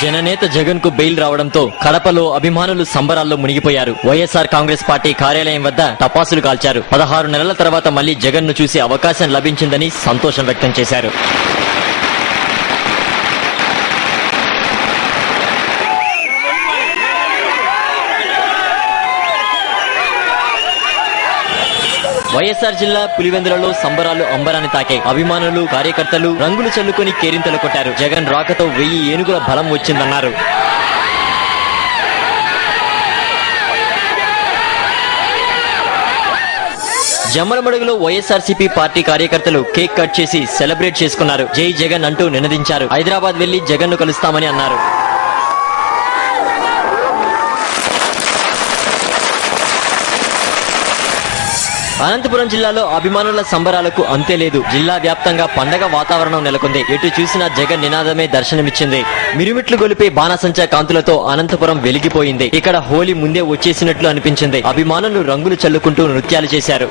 జననేత జగన్ కు బెయిల్ రావడంతో కడపలో అభిమానులు సంబరాల్లో మునిగిపోయారు. వైఎస్ఆర్ కాంగ్రెస్ పార్టీ కార్యాలయం వద్ద టపాసులు కాల్చారు. 16 నెలల తర్వాత మళ్లీ జగన్ ను చూసే అవకాశం లభించిందని సంతోషం వ్యక్తం చేశారు. వైఎస్ఆర్ జిల్లా పులివెందులలో సంబరాలు అంబరాన్ని తాకాయి. అభిమానులు, కార్యకర్తలు రంగులు చల్లుకొని కేరింతలు కొట్టారు. జగన్ రాకతో 1000 ఏనుగుల బలం వచ్చిందన్నారు. జమ్మలమడుగులో వైఎస్ఆర్సీపీ పార్టీ కార్యకర్తలు కేక్ కట్ చేసి సెలబ్రేట్ చేసుకున్నారు. జై జగన్ అంటూ నినదించారు. హైదరాబాద్ వెళ్లి జగన్ ను కలుస్తామని అన్నారు. అనంతపురం జిల్లాలో అభిమానుల సంబరాలకు అంతే లేదు. జిల్లా వ్యాప్తంగా పండగ వాతావరణం నెలకొంది. ఎటు చూసినా జగన్ నినాదమే దర్శనమిచ్చింది. మిరుమిట్లు గొలిపే బాణసంచా కాంతులతో అనంతపురం వెలిగిపోయింది. ఇక్కడ హోలీ ముందే వచ్చేసినట్లు అనిపించింది. అభిమానులు రంగులు చల్లుకుంటూ నృత్యాలు చేశారు.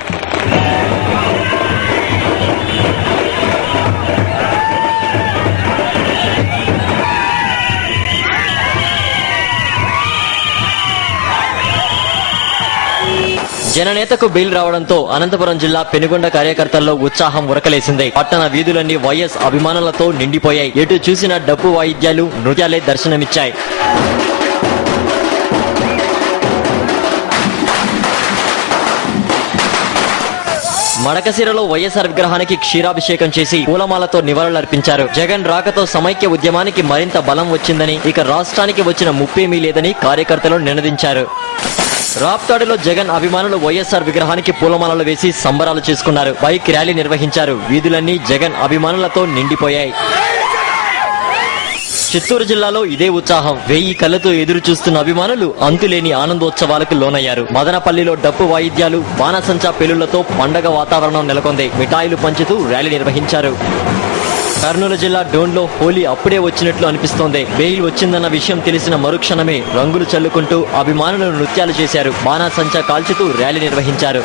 జననేతకు బెయిల్ రావడంతో అనంతపురం జిల్లా పెనుగొండ కార్యకర్తల్లో ఉత్సాహం ఉరకలేసింది. పట్టణ వీధులన్నీ వైఎస్ అభిమానులతో నిండిపోయాయి. ఎటు చూసిన డప్పు వాయిద్యాలు, నృత్యాలే దర్శనమిచ్చాయి. మడకశిరలో వైఎస్ఆర్ విగ్రహానికి క్షీరాభిషేకం చేసి పూలమాలతో నివాళులర్పించారు. జగన్ రాకతో సమైక్య ఉద్యమానికి మరింత బలం వచ్చిందని, ఇక రాష్ట్రానికి వచ్చిన ముప్పేమీ లేదని కార్యకర్తలు నినదించారు. రాప్తాడులో జగన్ అభిమానులు వైఎస్ఆర్ విగ్రహానికి పూలమాలలు వేసి సంబరాలు చేసుకున్నారు. బైక్ ర్యాలీ నిర్వహించారు. వీధులన్నీ జగన్ అభిమానులతో నిండిపోయాయి. చిత్తూరు జిల్లాలో ఇదే ఉత్సాహం. 1000 కళ్లతో ఎదురు చూస్తున్న అభిమానులు అంతులేని ఆనందోత్సవాలకు లోనయ్యారు. మదనపల్లిలో డప్పు వాయిద్యాలు, బాణసంచా పేలుళ్లతో పండగ వాతావరణం నెలకొంది. మిఠాయిలు పంచుతూ ర్యాలీ నిర్వహించారు. కర్నూలు జిల్లా డోన్లో హోలీ అప్పుడే వచ్చినట్లు అనిపిస్తోంది. బెయిల్ వచ్చిందన్న విషయం తెలిసిన మరుక్షణమే రంగులు చల్లుకుంటూ అభిమానులు నృత్యాలు చేశారు. బాణసంచా కాల్చుతూ ర్యాలీ నిర్వహించారు.